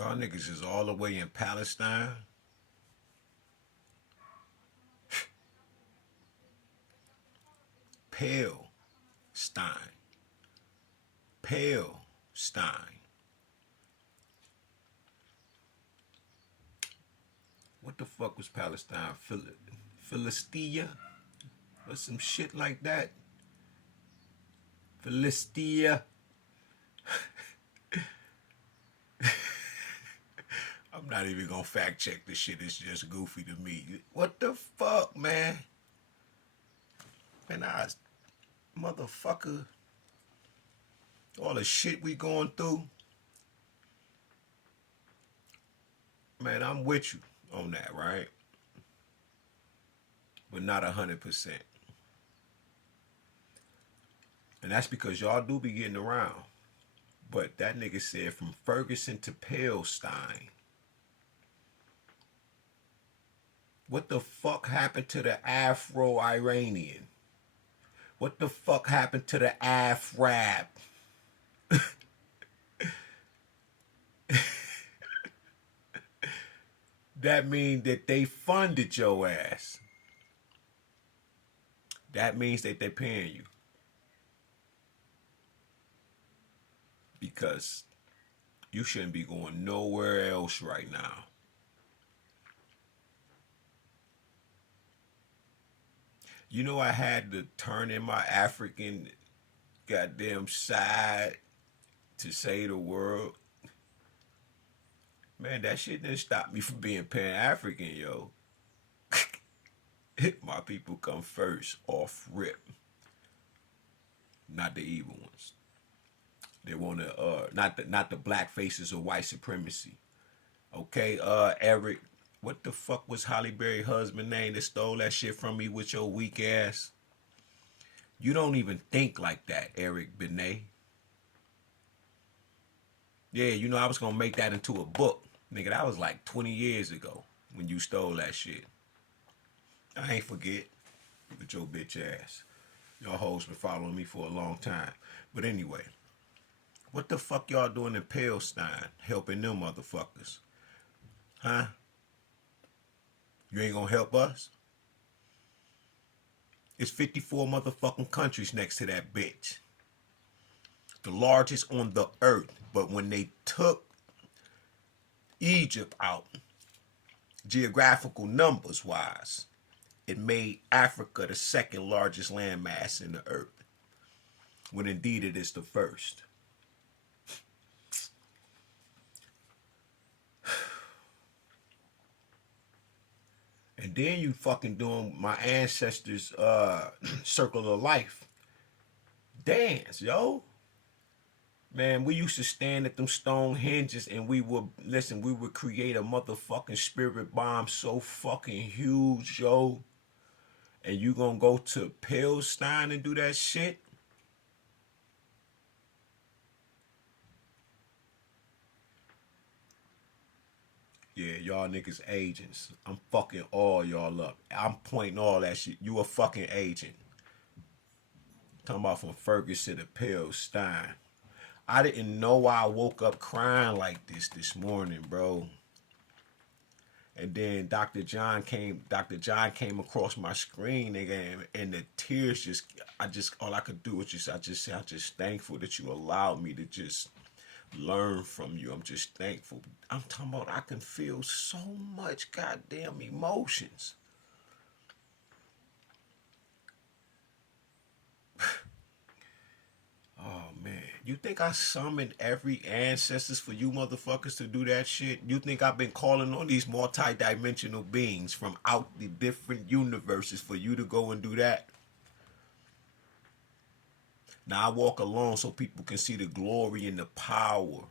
Y'all niggas is all the way in Palestine. Palestine. Palestine. What the fuck was Palestine? Philistia? Or some shit like that? Philistia? I'm not even gonna fact check this shit. It's just goofy to me. What the fuck, man? Man, motherfucker, all the shit we going through. Man, I'm with you on that, right? But not 100%. And that's because y'all do be getting around. But that nigga said from Ferguson to Palestine. What the fuck happened to the Afro-Iranian? What the fuck happened to the Afrab? That means that they funded your ass. That means that they're paying you. Because you shouldn't be going nowhere else right now. You know, I had to turn in my African goddamn side to save the world. Man, that shit didn't stop me from being Pan-African, yo. My people come first, off rip. Not the evil ones. They want to, not the black faces of white supremacy. Okay, Eric, what the fuck was Holly Berry's husband name that stole that shit from me with your weak ass? You don't even think like that, Eric Benet. Yeah, you know I was gonna make that into a book. Nigga, that was like 20 years ago when you stole that shit. I ain't forget with your bitch ass. Y'all hoes been following me for a long time. But anyway, what the fuck y'all doing in Palestine helping them motherfuckers? Huh? You ain't gonna help us? It's 54 motherfucking countries next to that bitch. The largest on the earth. But when they took Egypt out, geographical numbers wise, it made Africa the second largest landmass in the earth, when indeed it is the first. And then you fucking doing my ancestors' circle of life dance, yo. Man, we used to stand at them stone hinges and we would create a motherfucking spirit bomb so fucking huge, yo. And you gonna go to Palestine and do that shit? Yeah, y'all niggas agents. I'm fucking all y'all up. I'm pointing all that shit. You a fucking agent. Talking about from Ferguson to Palestine. I didn't know why I woke up crying like this morning, bro. And then Dr. John came across my screen, nigga, and the tears all I could do was I'm just thankful that you allowed me to just learn from you. I'm just thankful. I'm talking about I can feel so much goddamn emotions. Oh man, you think I summoned every ancestors for you motherfuckers to do that shit? You think I've been calling on these multi-dimensional beings from out the different universes for you to go and do that? Now I walk alone so people can see the glory and the power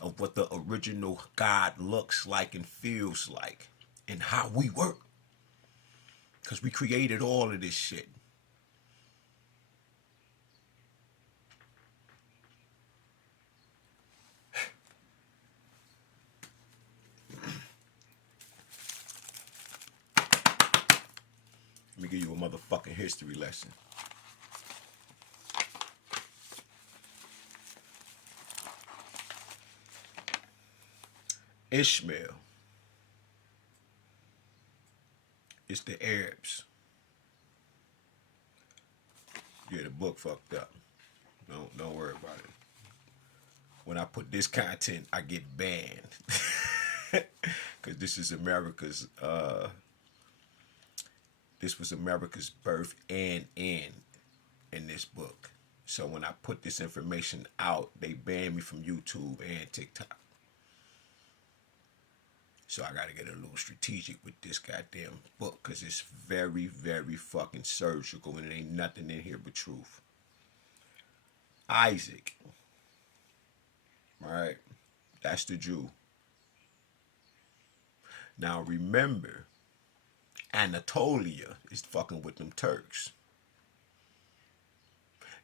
of what the original God looks like and feels like and how we work. Because we created all of this shit. Let me give you a motherfucking history lesson. Ishmael. It's the Arabs. Yeah, the book fucked up. Don't worry about it. When I put this content, I get banned. Because this is America's this was America's birth and end in this book. So when I put this information out, they banned me from YouTube and TikTok. So I gotta get a little strategic with this goddamn book, because it's very, very fucking surgical and there ain't nothing in here but truth. Isaac. Right? That's the Jew. Now remember, Anatolia is fucking with them Turks.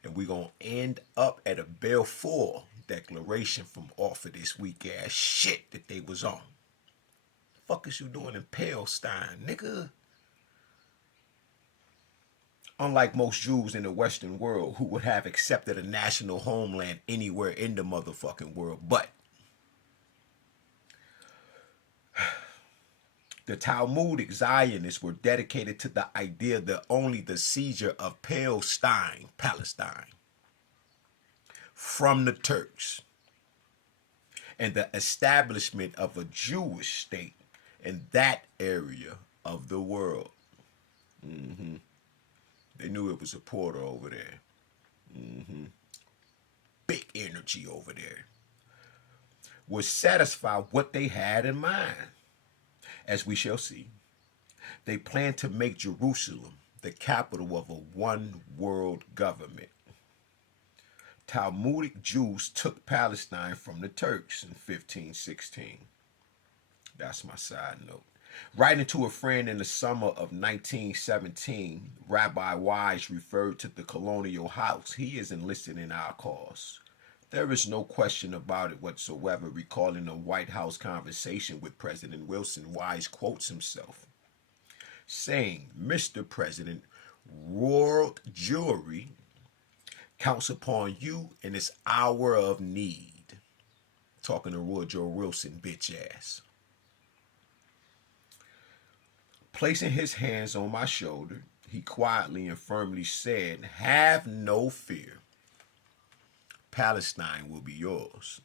And we gonna end up at a Balfour Declaration from off of this weak ass shit that they was on. Fuck is you doing in Palestine, nigga? Unlike most Jews in the Western world who would have accepted a national homeland anywhere in the motherfucking world, but the Talmudic Zionists were dedicated to the idea that only the seizure of Palestine, from the Turks, and the establishment of a Jewish state in that area of the world. They knew it was a portal over there. Big energy over there. Would satisfy what they had in mind. As we shall see, they plan to make Jerusalem the capital of a one world government. Talmudic Jews took Palestine from the Turks in 1516. That's my side note. Writing to a friend in the summer of 1917, Rabbi Wise referred to the colonial house. He is enlisted in our cause. There is no question about it whatsoever. Recalling a White House conversation with President Wilson, Wise quotes himself, saying, "Mr. President, world Jewry counts upon you in this hour of need." Talking to Roy Joe Wilson, bitch ass. Placing his hands on my shoulder, he quietly and firmly said, "Have no fear. Palestine will be yours."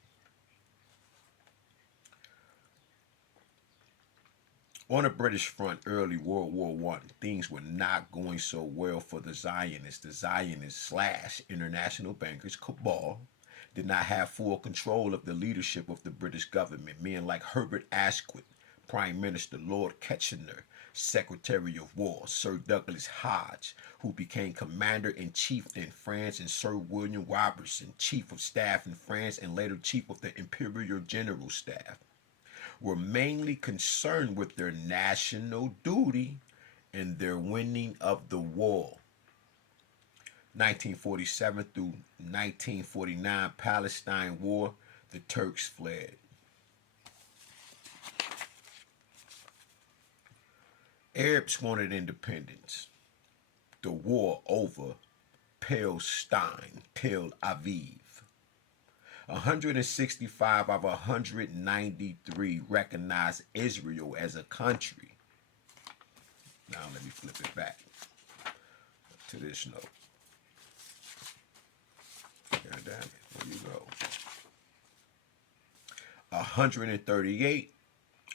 On the British front, early World War I, things were not going so well for the Zionists. The Zionists / international bankers cabal did not have full control of the leadership of the British government. Men like Herbert Asquith, Prime Minister, Lord Kitchener, Secretary of War, Sir Douglas Hodge, who became Commander-in-Chief in France, and Sir William Robertson, Chief of Staff in France and later Chief of the Imperial General Staff, were mainly concerned with their national duty and their winning of the war. 1947 through 1949 Palestine War, the Turks fled. Arabs wanted independence. The war over Palestine, Tel Aviv. 165 of 193 recognized Israel as a country. Now let me flip it back to this note. God damn it, there you go. 138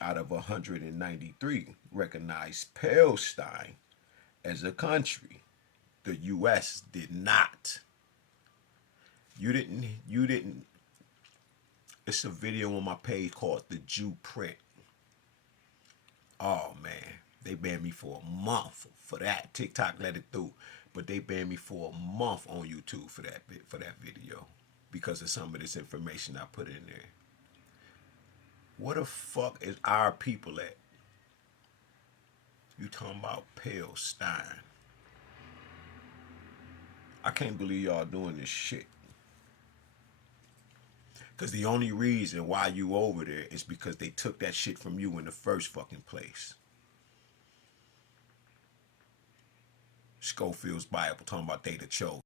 out of 193 recognized Palestine as a country. The U.S. did not. You didn't. It's a video on my page called The Jew Print. Oh man, they banned me for a month for that. TikTok let it through, but they banned me for a month on YouTube for that video because of some of this information I put in there. Where the fuck is our people at? You talking about Palestine? I can't believe y'all doing this shit. Because the only reason why you over there is because they took that shit from you in the first fucking place. Schofield's Bible talking about they the chosen.